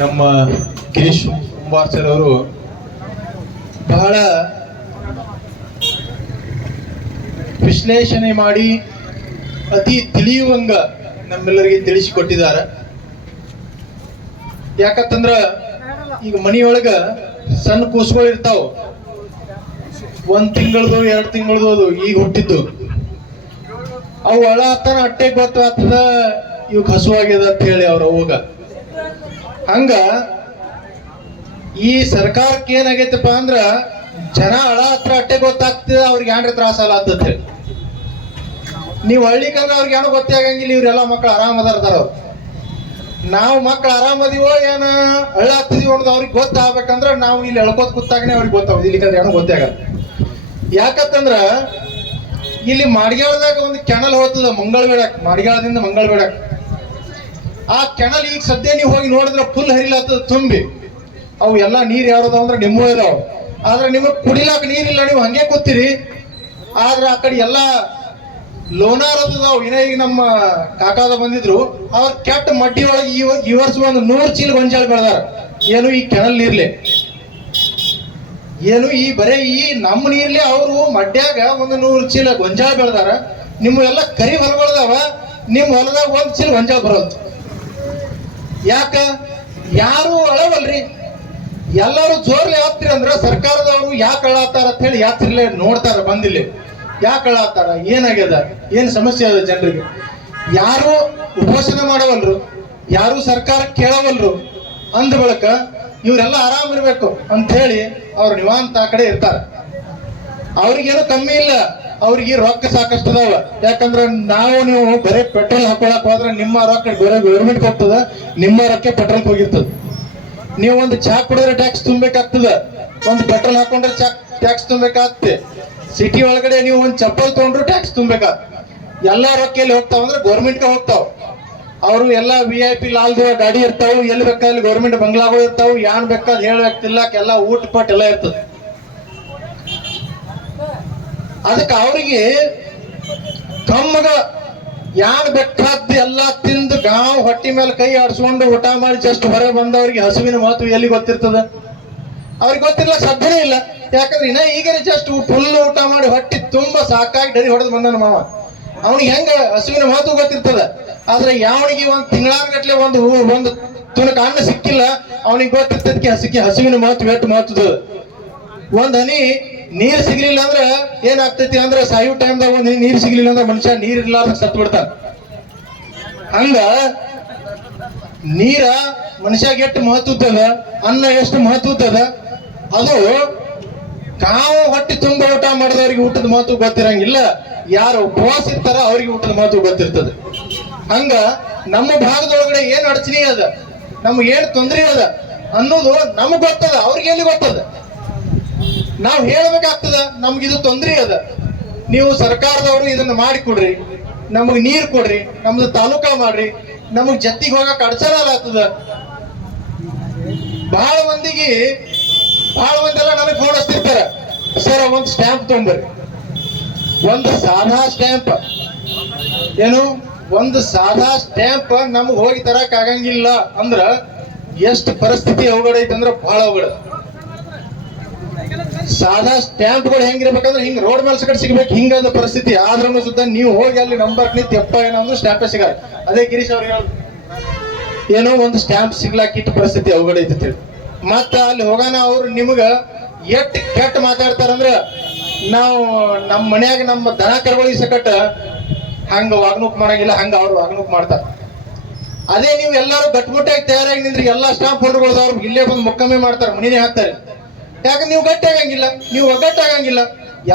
ನಮ್ಮ ಗಿರೀಶ್ ಕುಂಬಾರ್ಸರ್ ಅವರು ಬಹಳ ವಿಶ್ಲೇಷಣೆ ಮಾಡಿ ಅತಿ ತಿಳಿಯುವಂಗ ನಮ್ಮೆಲ್ಲರಿಗೆ ತಿಳಿಸಿಕೊಟ್ಟಿದ್ದಾರೆ. ಯಾಕಂತಂದ್ರ ಈಗ ಮನಿಯೊಳಗ ಸಣ್ಣ ಕೂಸುಗಳು ಇರ್ತಾವ, 1 ತಿಂಗಳದು 2 ತಿಂಗಳದು ಅದು ಈಗ ಹುಟ್ಟಿದ್ದು. ಅವು ಒಳ ಹತ್ತನ ಅಟ್ಟೆ ಗೊತ್ತಾಗ್ತದ ಇವ್ ಹಸುವಾಗ್ಯದ ಅಂತ ಹೇಳಿ ಅವ್ರ ಅವಾಗ. ಹಂಗ ಈ ಸರ್ಕಾರಕ್ಕೆ ಏನಾಗೈತಪ್ಪ ಅಂದ್ರ ಜನ ಹಳ ಹತ್ರ ಅಟ್ಟೆ ಗೊತ್ತಾಗ್ತದ ಅವ್ರಿಗೆ ಏನ್ರ ತ್ರಾಸ ಅಲ್ಲ ಅಂತ ಹೇಳಿ. ನೀವು ಹಳ್ಳಿಕಂದ್ರೆ ಅವ್ರಿಗೆ ಏನೋ ಗೊತ್ತೇ ಆಗಂಗಿಲ್ಲ, ಇವ್ರೆಲ್ಲ ಮಕ್ಳು ಆರಾಮದಾರ್ತಾರ. ನಾವು ಮಕ್ಳು ಆರಾಮದಿವೋ ಏನ ಹಳ್ಳ ಹತ್ತಿದೀವೋ ಅನ್ನೋದು ಅವ್ರಿಗೆ ಗೊತ್ತಾಗ್ಬೇಕಂದ್ರ ನಾವು ಇಲ್ಲಿ ಎಳ್ಕೋತ್ ಕೂತಾಗನೆ ಅವ್ರಿಗೆ ಗೊತ್ತಾಗೋದು, ಇಲ್ಲಿಕಂದ್ರೆ ಏನೋ ಗೊತ್ತೇ ಆಗಲ್ಲ. ಯಾಕಂತಂದ್ರ ಇಲ್ಲಿ ಮಾಡ್ಗ್ಯಾಳದಾಗ ಒಂದು ಕೆನಲ್ ಹೋಗ್ತದ ಮಂಗಳಬೇಡಕ್, ಮಾಡ್ಗ್ಯಾಳದಿಂದ ಮಂಗಳಬೇಡಕ್. ಆ ಕೆನಲ್ ಈಗ ಸದ್ಯ ನೀವು ಹೋಗಿ ನೋಡಿದ್ರೆ ಫುಲ್ ಹರಿಲಾಗ್ತದ ತುಂಬಿ. ಅವು ಎಲ್ಲ ನೀರ್ ಯಾವ್ದಾವ ಅಂದ್ರೆ ನಿಮ್ಮೂ ಇದಾವ, ಆದ್ರೆ ನಿಮಗ್ ಕುಡಿಲಾಕ ನೀರಿಲ್ಲ, ನೀವು ಹಂಗೆ ಕೂತೀರಿ. ಆದ್ರೆ ಆ ಕಡೆ ಎಲ್ಲ ಲೋನಾರ್ ಅದಾವ್. ಇನ್ನ ಈಗ ನಮ್ಮ ಕಾಕಾದ ಬಂದಿದ್ರು, ಅವ್ರ ಕೆಟ್ಟ ಮಡ್ಡಿ ಒಳಗೆ ಈ ವರ್ಷ ಒಂದು 100 ಚೀಲ ಗೊಂಜಾಳ ಬೆಳೆದಾರ. ಏನು ಈ ಕೆನಲ್ ನೀರ್ಲೆ, ಏನು ಈ ಬರೇ ಈ ನಮ್ಮ ನೀರ್ಲಿ ಅವರು ಮಡ್ಯಾಗ ಒಂದು 100 ಚೀಲ ಗೊಂಜಾಳ ಬೆಳೆದಾರ. ನಿಮ್ಮ ಎಲ್ಲ ಕರಿ ಹೊಲಗಳದಾವ, ನಿಮ್ ಹೊಲದಾಗ 1 ಚೀಲ ಗೊಂಜಾಳ ಬರೋದು. ಯಾಕ ಯಾರು ಅಳವಲ್ರಿ, ಎಲ್ಲರೂ ಜೋರ್ಲಿ ಹಾಕ್ತಿರಿ ಅಂದ್ರ ಸರ್ಕಾರದವರು ಯಾಕೆ ಅಳಾತಾರ ಅಂತ ಹೇಳಿ ಯಾತ್ರಿಲೆ ನೋಡ್ತಾರ ಬಂದಿಲ್ಲಿ. ಯಾಕೆ ಅಳಾತಾರ, ಏನಾಗ್ಯದ, ಏನ್ ಸಮಸ್ಯೆ ಅದ ಜನರಿಗೆ. ಯಾರು ಉಪೋಷಣೆ ಮಾಡವಲ್ರು, ಯಾರು ಸರ್ಕಾರ ಕೇಳವಲ್ರು. ಅಂದ ಬಳಕ ಇವರೆಲ್ಲ ಆರಾಮ್ ಇರ್ಬೇಕು ಅಂತ ಹೇಳಿ ಅವ್ರು ನಿವಾಂತ ಆ ಕಡೆ ಇರ್ತಾರ. ಅವ್ರಿಗೇನು ಕಮ್ಮಿ ಇಲ್ಲ, ಅವ್ರಿಗೆ ರೊಕ್ಕ ಸಾಕಷ್ಟು ಅದಾವ. ಯಾಕಂದ್ರ ನೀವು ಬರೀ ಪೆಟ್ರೋಲ್ ಹಾಕೊಳಕ್ ಹೋದ್ರೆ ನಿಮ್ಮ ರೊಕ್ಕ ಬರೀ ಗೌರ್ಮೆಂಟ್ ಹೋಗ್ತದ, ನಿಮ್ಮ ರೊಕ್ಕ ಪೆಟ್ರೋಲ್ ಹೋಗಿರ್ತದ. ನೀವು ಒಂದು ಚಾ ಕುಡಿದ್ರೆ ಟ್ಯಾಕ್ಸ್ ತುಂಬಬೇಕಾಗ್ತದ, ಒಂದು ಪೆಟ್ರೋಲ್ ಹಾಕೊಂಡ್ರೆ ಟ್ಯಾಕ್ಸ್ ತುಂಬಬೇಕಾಗ್ತದೆ. ಸಿಟಿ ಒಳಗಡೆ ನೀವು ಒಂದು ಚಪ್ಪಲ್ ತಗೊಂಡ್ರು ಟ್ಯಾಕ್ಸ್ ತುಂಬಬೇಕಾಗ್ತ. ಎಲ್ಲಾ ರೊಕ್ಕ ಎಲ್ಲಿ ಹೋಗ್ತಾವ ಅಂದ್ರೆ ಗೌರ್ಮೆಂಟ್ಗೆ ಹೋಗ್ತಾವ. ಅವರು ಎಲ್ಲ VIP ಲಾಲ್ ದೇವ ಗಾಡಿ ಇರ್ತಾವ, ಎಲ್ಲಿ ಬೇಕಾದಲ್ಲಿ ಗೌರ್ಮೆಂಟ್ ಬಂಗ್ಲಾಗಳು ಇರ್ತಾವ, ಯಾನ್ ಬೇಕಾದ್ ಹೇಳ್ಬೇಕು ತಿಲ್ಲಕ್ ಎಲ್ಲ ಊಟ ಪಟ್ ಎಲ್ಲ ಇರ್ತದ. ಅದಕ್ಕೆ ಅವ್ರಿಗೆ ಕಮ್ಮಗ ಯಾನ್ ಬೇಕಾದ ಎಲ್ಲ ತಿಂದು ಗಾವ್ ಹೊಟ್ಟಿ ಮೇಲೆ ಕೈ ಆಡಿಸ್ಕೊಂಡು ಊಟ ಮಾಡಿ ಜಸ್ಟ್ ಹೊರ ಬಂದವ್ರಿಗೆ ಹಸುವಿನ ಮಹತ್ವ ಎಲ್ಲಿ ಗೊತ್ತಿರ್ತದ? ಅವ್ರಿಗೆ ಗೊತ್ತಿರ್ಲಕ್ ಸಾಧ್ಯನೇ ಇಲ್ಲ. ಯಾಕಂದ್ರೆ ಇನ್ನ ಈಗ ಜಸ್ಟ್ ಫುಲ್ ಊಟ ಮಾಡಿ ಹೊಟ್ಟಿ ತುಂಬಾ ಸಾಕಾಗಿ ಡರಿ ಹೊಡೆದು ಬಂದನ ಮಾವ. ಅವನಿಗೆ ಹೆಂಗ ಹಸುವಿನ ಮಹತ್ವ ಗೊತ್ತಿರ್ತದ. ಆದ್ರೆ ಯಾವನಿಗೆ ಒಂದ್ ತಿಂಗಳಾನ್ಗಟ್ಲೆ ಒಂದು ತುಣಕ ಅನ್ನ ಸಿಕ್ಕಿಲ್ಲ, ಅವನಿಗೆ ಗೊತ್ತಿರ್ತದಕ್ಕೆ ಹಸುವಿನ ಮಹತ್ವ ಎಷ್ಟು ಮಹತ್ವದ. ಒಂದ್ ಹನಿ ನೀರ್ ಸಿಗ್ಲಿಲ್ಲ ಅಂದ್ರ ಏನಾಗ್ತೈತಿ ಅಂದ್ರೆ ಸಾಯು ಟೈಮ್ದಾಗ ಒಂದ್ ಹನಿ ನೀರ್ ಸಿಗ್ಲಿಲ್ಲ ಅಂದ್ರೆ ಮನುಷ್ಯ ನೀರ್ ಇರ್ಲಾರ್ದ ಸತ್ತು ಬಿಡ್ತಾನ. ಹಂಗ ನೀರ ಮನುಷ್ಯಾಗ ಎಷ್ಟು ಮಹತ್ವದ, ಅನ್ನ ಎಷ್ಟು ಮಹತ್ವದ. ಅದು ಕಾವು ಹೊಟ್ಟಿ ತುಂಬ ಊಟ ಮಾಡಿದವ್ರಿಗೆ ಊಟದ ಮಹತ್ವ ಗೊತ್ತಿರಂಗಿಲ್ಲ, ಯಾರು ಉಪವಾಸ ಇರ್ತಾರ ಅವ್ರಿಗೆ ಊಟದ ಮಹತ್ವ ಗೊತ್ತಿರ್ತದೆ. ಹಂಗ ನಮ್ಮ ಭಾಗದೊಳಗಡೆ ಏನ್ ಅಡಚಣೆ ಅದ, ನಮ್ಗೆ ಏನ್ ತೊಂದರೆ ಅದ ಅನ್ನೋದು ನಮಗ್ ಗೊತ್ತದ, ಅವ್ರಿಗೆ ಎಲ್ಲಿ ಗೊತ್ತದ? ನಾವ್ ಹೇಳ್ಬೇಕಾಗ್ತದ, ನಮ್ಗಿದು ತೊಂದರೆ ಅದ, ನೀವು ಸರ್ಕಾರದವರು ಇದನ್ನ ಮಾಡಿಕೊಡ್ರಿ, ನಮಗ್ ನೀರ್ ಕೊಡ್ರಿ, ನಮ್ದು ತಾಲೂಕಾ ಮಾಡ್ರಿ, ನಮಗ್ ಜತ್ತಿಗೆ ಹೋಗಕ್ ಅಡಚಣ ಆಗ್ತದ. ಬಹಳ ಮಂದಿ ಎಲ್ಲ ನನಗೆ ಫೋನ್ ಹಚ್ತಿರ್ತಾರ, ಸರ್ ಒಂದು ಸ್ಟ್ಯಾಂಪ್ ತೊಗೊಂಬರ್ರಿ. ಒಂದು ಸಾದಾ ಸ್ಟ್ಯಾಂಪ್, ಏನು ಒಂದು ಸಾದಾ ಸ್ಟ್ಯಾಂಪ್ ನಮ್ಗೆ ಹೋಗಿ ತರಕ್ ಆಗಂಗಿಲ್ಲ ಅಂದ್ರ ಎಷ್ಟು ಪರಿಸ್ಥಿತಿ ಅವಘಡ ಐತಂದ್ರ ಬಹಳ ಅವಘಡ. ಸಾದಾ ಸ್ಟ್ಯಾಂಪ್ಗಳು ಹೆಂಗಿರ್ಬೇಕಂದ್ರೆ ಹಿಂಗ್ ರೋಡ್ ಮೇಲೆ ಸಕಟ್ ಸಿಗ್ಬೇಕು, ಹಿಂಗದ ಪರಿಸ್ಥಿತಿ. ಆದ್ರೂ ಸುದ್ದ ನೀವು ಹೋಗಿ ಅಲ್ಲಿ ನಂಬರ್ ನಿಂತು ಎಪ್ಪ ಏನೋ ಅಂದ್ರೆ ಸ್ಟ್ಯಾಂಪೇ ಸಿಗಲ್ಲ. ಅದೇ ಗಿರೀಶ್ ಅವ್ರಿಗೆ ಹೇಳ, ಏನೋ ಒಂದು ಸ್ಟ್ಯಾಂಪ್ ಸಿಗ್ಲಾಕಿಟ್ಟು ಪರಿಸ್ಥಿತಿ ಅವಘಡ ಐತಿ. ಮತ್ತ ಅಲ್ಲಿ ಹೋಗೋಣ ಅವ್ರು ನಿಮ್ಗ ಎಟ್ ಕೆಟ್ಟ ಮಾತಾಡ್ತಾರಂದ್ರ, ನಾವು ನಮ್ಮ ಮನ್ಯಾಗ ನಮ್ಮ ದನ ಕರುಗಳಿಗೆ ಸಕಟ್ ಹಂಗ ವಾಗ್ನೂಕ್ ಮಾಡಂಗಿಲ್ಲ, ಹಂಗ ಅವ್ರು ವಾಗ್ನೂಕ್ ಮಾಡ್ತಾರ. ಅದೇ ನೀವು ಎಲ್ಲಾರು ಗಟ್ಮುಟ್ಟಾಗಿ ತಯಾರಾಗಿ ನಿಂದ್ರಿ, ಎಲ್ಲಾ ಸ್ಟಾಂಪ್ ಹೋಲ್ಡರ್ಗಳದವ್ರು ಇಲ್ಲೇ ಬಂದು ಮೊಕ್ಕಮ್ಮೆ ಮಾಡ್ತಾರೆ, ಮನಿನೇ ಹಾಕ್ತಾರೆ. ಯಾಕಂದ್ರೆ ನೀವು ಗಟ್ಟಿ ಆಗಂಗಿಲ್ಲ, ನೀವು ಒಗ್ಗಟ್ಟಾಗಂಗಿಲ್ಲ.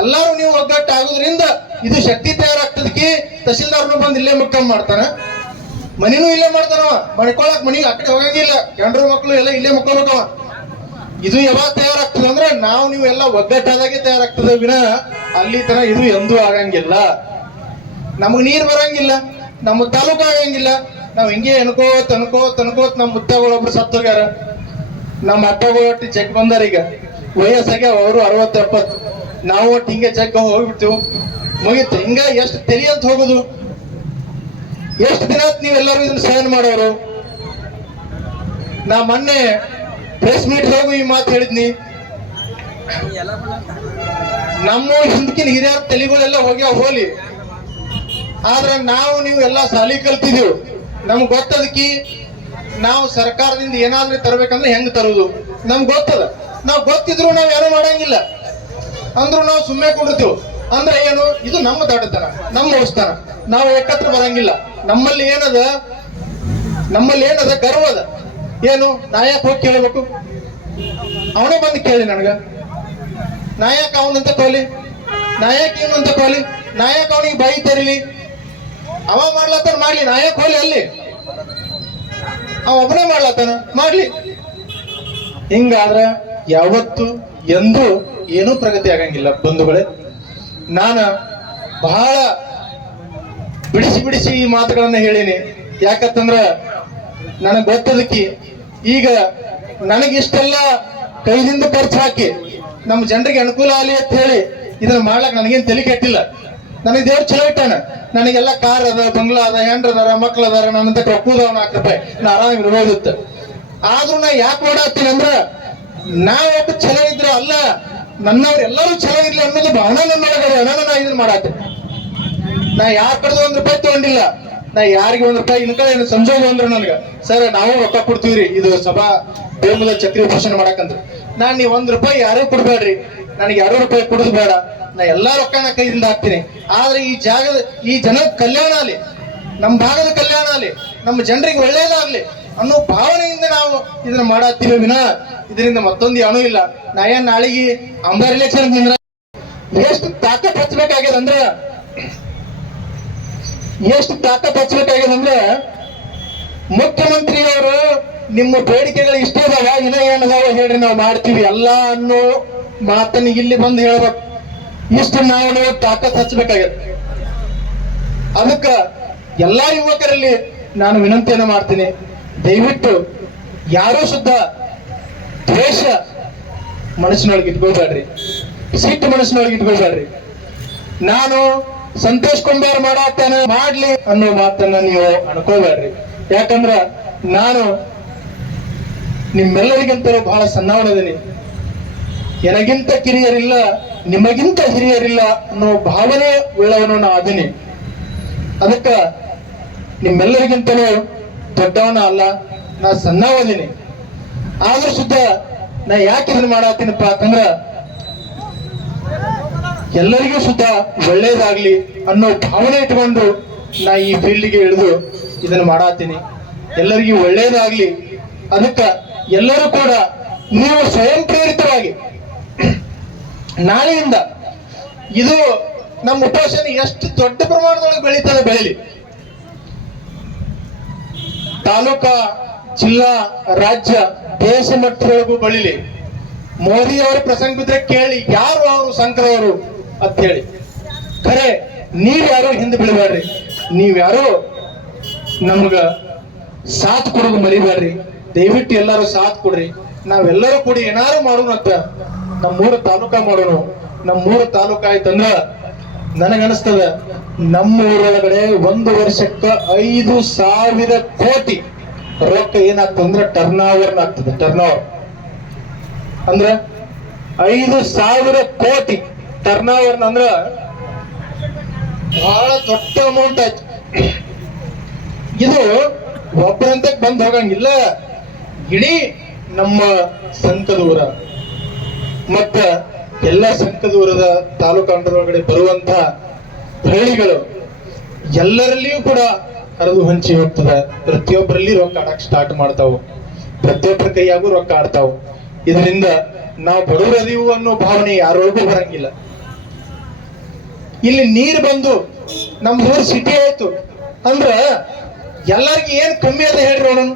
ಎಲ್ಲಾರು ನೀವು ಒಗ್ಗಟ್ಟು ಆಗೋದ್ರಿಂದ ಇದು ಶಕ್ತಿ ತಯಾರಾಗ್ತದಕ್ಕೆ ತಹಶೀಲ್ದಾರ್ನು ಬಂದು ಇಲ್ಲೇ ಮೊಕ್ಕಮ್ ಮಾಡ್ತಾನ, ಮನಿನೂ ಇಲ್ಲೇ ಮಾಡ್ತಾನವ. ಮಣಿಕೊಳಕ್ ಮನಿಗೆ ಆ ಕಡೆ ಹೋಗಂಗಿಲ್ಲ, ಗಂಡ್ರು ಮಕ್ಕಳು ಎಲ್ಲ ಇಲ್ಲೇ ಮಕ್ಕೋಬೇಕವ. ಇದು ಯಾವಾಗ ತಯಾರಾಗ್ತದೆ ಅಂದ್ರೆ ನಾವು ನೀವು ಎಲ್ಲ ಒಗ್ಗಟ್ಟಾದಾಗೆ ತಯಾರಾಗ್ತದೆ ವಿನ ಅಲ್ಲಿ ತರ ಇದು ಎಂದೂ ಆಗಂಗಿಲ್ಲ. ನಮಗ್ ನೀರ್ ಬರಂಗಿಲ್ಲ, ನಮ್ಮ ತಾಲೂಕು ಆಗಂಗಿಲ್ಲ. ನಾವ್ ಹಿಂಗೆ ಅನ್ಕೋತ್ ನಮ್ಮ ಮುತ್ತಗಳೊಬ್ರು ಸತ್ತೋಗ್ಯಾರ, ನಮ್ಮ ಅಪ್ಪಗಳು ಒಟ್ಟು ಚೆಕ್ ಬಂದಾರ. ಈಗ ವಯಸ್ಸಾಗ್ಯಾವ, ಅವರು 60-70. ನಾವು ಒಟ್ಟು ಹಿಂಗೆ ಚೆಕ್ ಹೋಗ್ಬಿಡ್ತೀವಿ, ಮುಗಿತು. ಹಿಂಗ ಎಷ್ಟು ತೆಲಿ ಅಂತ ಹೋಗುದು, ಎಷ್ಟು ದಿನ ನೀವೆಲ್ಲರೂ ಇದನ್ನ ಸಹನ ಮಾಡೋರು. ನಾ ಮೊನ್ನೆ ಪ್ರೆಸ್ ಮೀಟ್ ಹೋಗು ಈ ಮಾತು ಹೇಳಿದ್ನಿ. ನಮ್ಮ ಹಿಂದಕಿನ ಹಿರಿಯರ ತಲೆಗಳೆಲ್ಲ ಹೋಗ್ಯಾವ ಹೋಲಿ, ಆದ್ರೆ ನಾವು ನೀವು ಎಲ್ಲ ಸಾಲಿ ಕಲ್ತಿದೀವಿ. ನಮ್ಗೆ ಗೊತ್ತದಕ್ಕಿ ನಾವು ಸರ್ಕಾರದಿಂದ ಏನಾದ್ರೂ ತರಬೇಕಂದ್ರೆ ಹೆಂಗ್ ತರುದು ನಮ್ಗೆ ಗೊತ್ತದ. ನಾವು ಗೊತ್ತಿದ್ರು ನಾವ್ ಯಾರು ಮಾಡಂಗಿಲ್ಲ ಅಂದ್ರು ನಾವು ಸುಮ್ಮನೆ ಕುಂಡಿರ್ತೀವಿ. ಅಂದ್ರೆ ಏನು, ಇದು ನಮ್ಮ ದೊಡ್ಡತನ, ನಮ್ಮ ಹೊಸ್ತನ. ನಾವು ಏಕತ್ರ ಬರಂಗಿಲ್ಲ. ನಮ್ಮಲ್ಲಿ ಏನದ ಗರ್ವ ಅದ. ಏನು, ನಾಯಕ್ ಹೋಗಿ ಕೇಳಬೇಕು, ಅವನೇ ಬಂದು ಕೇಳಿ ನನಗ ನಾಯಕ್ ಅವನಂತ ಕೋಲಿ, ನಾಯಕ್ ಏನು ಅಂತ ಕೋಲಿ, ನಾಯಕ್ ಅವನಿಗೆ ಬಾಯಿ ತೆರಿಲಿ, ಅವ ಮಾಡ್ಲತ್ತಾನ ಮಾಡ್ಲಿ, ನಾಯಕ್ ಹೋಲಿ ಅಲ್ಲಿ ಅವ ಒಬ್ಬನೇ ಮಾಡ್ಲತ್ತಾನ ಮಾಡ್ಲಿ. ಹಿಂಗಾದ್ರ ಯಾವತ್ತು ಎಂದೂ ಏನೂ ಪ್ರಗತಿ ಆಗಂಗಿಲ್ಲ ಬಂಧುಗಳೇ. ನಾನು ಬಹಳ ಬಿಡಿಸಿ ಈ ಮಾತುಗಳನ್ನ ಹೇಳಿನಿ. ಯಾಕಂತಂದ್ರ ನನಗೆ ಗೊತ್ತದಕ್ಕಿ ಈಗ ನನಗಿಷ್ಟೆಲ್ಲ ಕೈದಿಂದ ಖರ್ಚು ಹಾಕಿ ನಮ್ಮ ಜನರಿಗೆ ಅನುಕೂಲ ಆಗಲಿ ಅಂತ ಹೇಳಿ ಇದನ್ನ ಮಾಡ್ಲಕ್ ನನಗೇನು ತಲೆ ಕೆಟ್ಟಿಲ್ಲ. ನನಗೆ ದೇವ್ರು ಚಲೋ ಇಟ್ಟಾನ. ನನಗೆಲ್ಲ ಕಾರ್ ಅದ, ಬಂಗ್ಲಾ ಅದ, ಹೆಂಡ್ರ ಅದಾರ, ಮಕ್ಳು ಅದಾರ, ನನ್ನಂತ ಒಕ್ಕೂದವ್ ₹4 ನಾ ಆರಾಮ್ ಇರ್ಬೋದಿತ್ತು. ಆದ್ರೂ ನಾ ಯಾಕೆ ಓಡಾಡ್ತೀನಿ ಅಂದ್ರ ನಾವೊಬ್ಬ ಚಲೋ ಇದ್ರೆ ಅಲ್ಲ, ನನ್ನವ್ರು ಎಲ್ಲರೂ ಚಲೋ ಇರ್ಲಿ ಅನ್ನೋದು ಭಾವನೆ ನನ್ನೊಳಗಡೆ ಅನ್ನೋದು ನಾ ಇದನ್ನ ಮಾಡತ್ತೆ. ನಾ ಯಾರ ಕಡೆದು ₹1 ತಗೊಂಡಿಲ್ಲ. ನಾ ಯಾರಿಗೆ ₹1 ಇನ್ ಕಡೆ ಸಂಜೋಗ ಅಂದ್ರು ನನ್ಗ, ಸರ್ ನಾವು ರೊಕ್ಕ ಕೊಡ್ತೀವ್ರಿ ಇದು ಸಭಾ ಬೇಮದ ಚಕ್ರಿ ಭಾಷಣ ಮಾಡಕಂದ್ರ. ನಾನ್ ನೀವು ₹1 ಯಾರು ಕೊಡ್ಬೇಡ್ರಿ, ನನಗೆ ₹2 ಕೊಡುದು ಬೇಡ, ನಾ ಎಲ್ಲಾ ರೊಕ್ಕನ ಕೈದಿಂದ ಹಾಕ್ತೀನಿ. ಆದ್ರೆ ಈ ಜನದ ಕಲ್ಯಾಣ ಆಗಲಿ, ನಮ್ಮ ಭಾಗದ ಕಲ್ಯಾಣ ಆಗಲಿ, ನಮ್ಮ ಜನರಿಗೆ ಒಳ್ಳೇದಾಗ್ಲಿ ಅನ್ನೋ ಭಾವನೆಯಿಂದ ನಾವು ಇದನ್ನ ಮಾಡತ್ತೀವಿ ವಿನ ಇದರಿಂದ ಮತ್ತೊಂದು ಏನೂ ಇಲ್ಲ. ನಾ ಏನ್ ನಾಳೆಗೆ ಅಂಬರ್ ಎಲೆಕ್ಷನ್ ಎಷ್ಟು ತಾಕತ್ ಹಚ್ಬೇಕಾಗ್ಯದಂದ್ರ ಮುಖ್ಯಮಂತ್ರಿಯವರು ನಿಮ್ಮ ಬೇಡಿಕೆಗಳು ಇಷ್ಟೇ ಅದಾವ, ಇನ್ನ ಏನದಾವ ಹೇಳ್ರಿ ನಾವು ಮಾಡ್ತೀವಿ ಎಲ್ಲ ಅನ್ನೋ ಮಾತನ್ನ ಇಲ್ಲಿ ಬಂದು ಹೇಳ್ಬೇಕು. ಇಷ್ಟು ನಾವು ತಾಕತ್ ಹಚ್ಬೇಕಾಗತ್ತೆ. ಅದಕ್ಕ ಎಲ್ಲಾ ಯುವಕರಲ್ಲಿ ನಾನು ವಿನಂತಿಯನ್ನು ಮಾಡ್ತೀನಿ, ದಯವಿಟ್ಟು ಯಾರೂ ಸುದ್ದ ದ್ವೇಷ ಮನಸ್ಸಿನೊಳಗೆ ಇಟ್ಕೊಳ್ಬೇಡ್ರಿ, ಸಿಟ್ಟು ಮನಸ್ಸಿನೊಳಗೆ ಇಟ್ಕೊಳ್ಬೇಡ್ರಿ. ನಾನು ಸಂತೋಷ್ ಕುಂಬಾರ್ ಮಾಡತ್ತಾನ ಮಾಡ್ಲಿ ಅನ್ನೋ ಮಾತನ್ನ ನೀವು ಅನ್ಕೋಬೇಡ್ರಿ. ಯಾಕಂದ್ರ ನಾನು ನಿಮ್ಮೆಲ್ಲರಿಗಂತಲೂ ಬಹಳ ಸಣ್ಣವನದೀನಿ. ನನಗಿಂತ ಕಿರಿಯರಿಲ್ಲ, ನಿಮಗಿಂತ ಹಿರಿಯರಿಲ್ಲ ಅನ್ನೋ ಭಾವನೆ ಉಳ್ಳವನು ನಾ ಅದೀನಿ. ಅದಕ್ಕ ನಿಮ್ಮೆಲ್ಲರಿಗಿಂತಲೂ ದೊಡ್ಡವನ ಅಲ್ಲ, ನಾ ಸಣ್ಣವದೀನಿ. ಆದ್ರೂ ಸುದ್ದ ನಾ ಯಾಕೆ ಇದನ್ನ ಮಾಡತ್ತೀನಪ್ಪ ಅಂತಂದ್ರ ಎಲ್ಲರಿಗೂ ಸುದ್ದ ಒಳ್ಳೇದಾಗ್ಲಿ ಅನ್ನೋ ಭಾವನೆ ಇಟ್ಕೊಂಡು ನಾ ಈ ಫೀಲ್ಡ್ಗೆ ಇಳಿದು ಇದನ್ನ ಮಾಡತ್ತೀನಿ. ಎಲ್ಲರಿಗೂ ಒಳ್ಳೇದಾಗ್ಲಿ. ಅದಕ್ಕ ಎಲ್ಲರೂ ಕೂಡ ನೀವು ಸ್ವಯಂ ಪ್ರೇರಿತವಾಗಿ ನಾಳೆಯಿಂದ ಇದು ನಮ್ಮ ಉಪೋಷಣ ಎಷ್ಟು ದೊಡ್ಡ ಪ್ರಮಾಣದೊಳಗೆ ಬೆಳೀತದೆ ಬೆಳೀಲಿ. ತಾಲೂಕಾ, ಜಿಲ್ಲಾ, ರಾಜ್ಯ, ದೇಶ ಮಟ್ಟದೊಳಗೂ ಬೆಳೀಲಿ. ಮೋದಿ ಅವರ ಪ್ರಸಂಗ ಬಿದ್ರೆ ಕೇಳಿ ಯಾರು ಅವರು ಸಂಕರವರು ಅಂತ ಹೇಳಿ. ಖರೆ ನೀವ್ಯಾರು ಹಿಂದೆ ಬೀಳಬೇಡ್ರಿ, ನೀವ್ಯಾರು ನಮ್ಗ ಸಾಥ್ ಕೊಡೋದು ಮರಿಬೇಡ್ರಿ. ದಯವಿಟ್ಟು ಎಲ್ಲರೂ ಸಾಥ್ ಕೊಡ್ರಿ. ನಾವೆಲ್ಲರೂ ಕೂಡಿ ಏನಾರು ಮಾಡೋಣ ಅಂತ ನಮ್ಮೂರ ತಾಲೂಕಾ ಮಾಡೋಣ. ನಮ್ಮೂರ ತಾಲೂಕ ಆಯ್ತಂದ್ರ ನನಗನಿಸ್ತದ ನಮ್ಮೂರೊಳಗಡೆ 1 ವರ್ಷಕ್ಕ 5,000 ಕೋಟಿ ರೊಕ್ಕ ಏನಾಗ್ತದಂದ್ರ ಟರ್ನ್ ಓವರ್ ಆಗ್ತದೆ. ಟರ್ನ್ ಓವರ್ ಅಂದ್ರ 5,000 ಕೋಟಿ ಟರ್ನ್ ಓವರ್ ಅಂದ್ರ ಬಹಳ ದೊಡ್ಡ ಅಮೌಂಟ್ ಆಯ್ತು. ಇದು ಒಬ್ಬರಂತೆ ಬಂದ್ ಹೋಗಂಗಿಲ್ಲ. ಇಡೀ ನಮ್ಮ ಸಂಕದೂರ ಮತ್ತ ಎಲ್ಲ ಸಂಕದೂರದ ತಾಲೂಕು ಅಂಡರೊಳಗಡೆ ಬರುವಂತ ಹಳ್ಳಿಗಳು ಎಲ್ಲರಲ್ಲಿಯೂ ಕೂಡ ಹರಿದು ಹಂಚಿ ಹೋಗ್ತದೆ. ಪ್ರತಿಯೊಬ್ಬರಲ್ಲಿ ರೊಕ್ಕ ಆಡಕ್ ಸ್ಟಾರ್ಟ್ ಮಾಡ್ತಾವು, ಪ್ರತಿಯೊಬ್ಬರ ಕೈಯಾಗೂ ರೊಕ್ಕ ಆಡ್ತಾವು. ಇದರಿಂದ ನಾವು ಬಡವರದೀವು ಅನ್ನೋ ಭಾವನೆ ಯಾರೊಳಗೂ ಬರಂಗಿಲ್ಲ. ಇಲ್ಲಿ ನೀರು ಬಂದು ನಮ್ದು ಊರು ಸಿಟಿ ಆಯ್ತು ಅಂದ್ರ ಎಲ್ಲರಿಗೂ ಏನ್ ಕಮ್ಮಿ ಅದ ಹೇಳ್ರಿ ನೋಡೋಣ.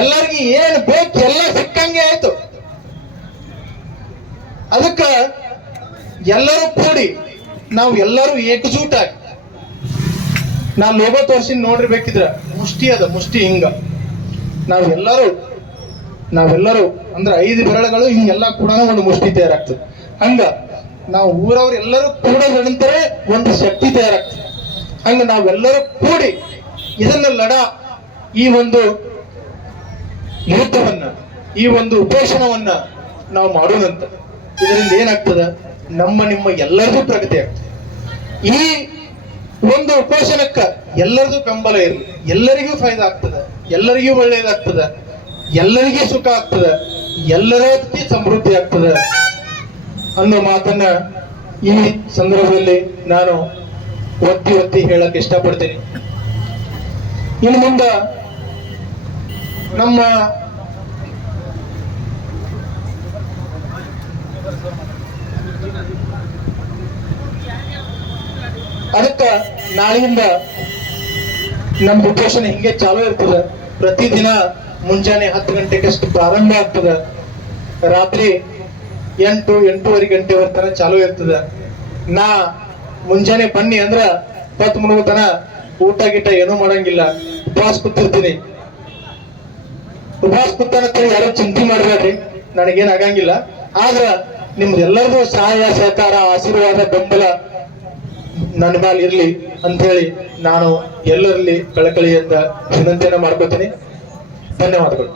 ಎಲ್ಲರಿಗೂ ಏನ್ ಬೇಕು ಎಲ್ಲ ಸಿಕ್ಕಂಗೆ ಆಯ್ತು. ಅದಕ್ಕ ಎಲ್ಲರೂ ಕೂಡಿ ನಾವು ಎಲ್ಲರೂ ಏಕಜೂಟಾಗಿ ನಾ ಲೋಗೋ ತೋರಿಸಿ ನೋಡಿರ್ಬೇಕಿದ್ರ ಮುಷ್ಟಿ ಅದ, ಮುಷ್ಟಿ ಹಿಂಗ ನಾವೆಲ್ಲರೂ ಅಂದ್ರೆ 5 ಬೆರಳುಗಳು ಹಿಂಗೆಲ್ಲ ಕೂಡ ಒಂದು ಮುಷ್ಟಿ ತಯಾರಾಗ್ತದೆ. ಹಂಗ ನಾವು ಊರವ್ರು ಎಲ್ಲರೂ ಕೂಡೋದಂತಾರೆ ಒಂದು ಶಕ್ತಿ ತಯಾರಾಗ್ತದೆ. ಹಂಗ ನಾವೆಲ್ಲರೂ ಕೂಡಿ ಇದನ್ನ ಯುದ್ಧವನ್ನ, ಈ ಒಂದು ಉಪೋಷಣವನ್ನ ನಾವು ಮಾಡೋಣಂತ. ಇದರಿಂದ ಏನಾಗ್ತದ, ನಮ್ಮ ನಿಮ್ಮ ಎಲ್ಲರದು ಪ್ರಗತಿ ಆಗ್ತದೆ. ಈ ಒಂದು ಉಪೋಷಣಕ್ಕ ಎಲ್ಲರದು ಬೆಂಬಲ ಇರಲಿ, ಎಲ್ಲರಿಗೂ ಫಾಯ್ದಾ ಆಗ್ತದೆ, ಎಲ್ಲರಿಗೂ ಒಳ್ಳೇದಾಗ್ತದೆ, ಎಲ್ಲರಿಗೂ ಸುಖ ಆಗ್ತದೆ, ಎಲ್ಲರದಕ್ಕೆ ಸಮೃದ್ಧಿ ಆಗ್ತದೆ ಅನ್ನೋ ಮಾತನ್ನ ಈ ಸಂದರ್ಭದಲ್ಲಿ ನಾನು ಒತ್ತಿ ಒತ್ತಿ ಹೇಳಕ್ ಇಷ್ಟಪಡ್ತೀನಿ. ಇನ್ನು ಮುಂದ ನಮ್ಮ ಅದಕ್ಕ ನಾಳೆಯಿಂದ ನಮ್ಮ ಉಪೋಷಣೆ ಹಿಂಗೆ ಚಾಲೂ ಇರ್ತದೆ. ಪ್ರತಿದಿನ ಮುಂಜಾನೆ 10 ಗಂಟೆಗಷ್ಟು ಪ್ರಾರಂಭ ಆಗ್ತದೆ, ರಾತ್ರಿ 8-8:30 ಗಂಟೆವರೆಗೆ ತನ ಚಾಲೂ ಇರ್ತದೆ. ನಾ ಮುಂಜಾನೆ ಬನ್ನಿ ಅಂದ್ರ 10 ಮುಳುಗು ತನ ಊಟ ಗೀಟ ಏನೂ ಮಾಡಂಗಿಲ್ಲ, ಉಪವಾಸ ಕೂತಿರ್ತೀನಿ. ಉಪವಾಸ ಕೂತಾನಂತೇಳಿ ಯಾರು ಚಿಂತೆ ಮಾಡಬೇಡ್ರಿ, ನನಗೇನ್ ಆಗಂಗಿಲ್ಲ. ಆದ್ರ ನಿಮ್ದು ಎಲ್ಲರದು ಸಹಾಯ ಸಹಕಾರ ಆಶೀರ್ವಾದ ಬೆಂಬಲ ನನ್ನ ಮೇಲೆ ಇರ್ಲಿ ಅಂತ ಹೇಳಿ ನಾನು ಎಲ್ಲರಲ್ಲಿ ಕಳಕಳಿಯಿಂದ ವಿನಂತಿಯನ್ನ ಮಾಡ್ಕೋತೀನಿ. ಧನ್ಯವಾದಗಳು.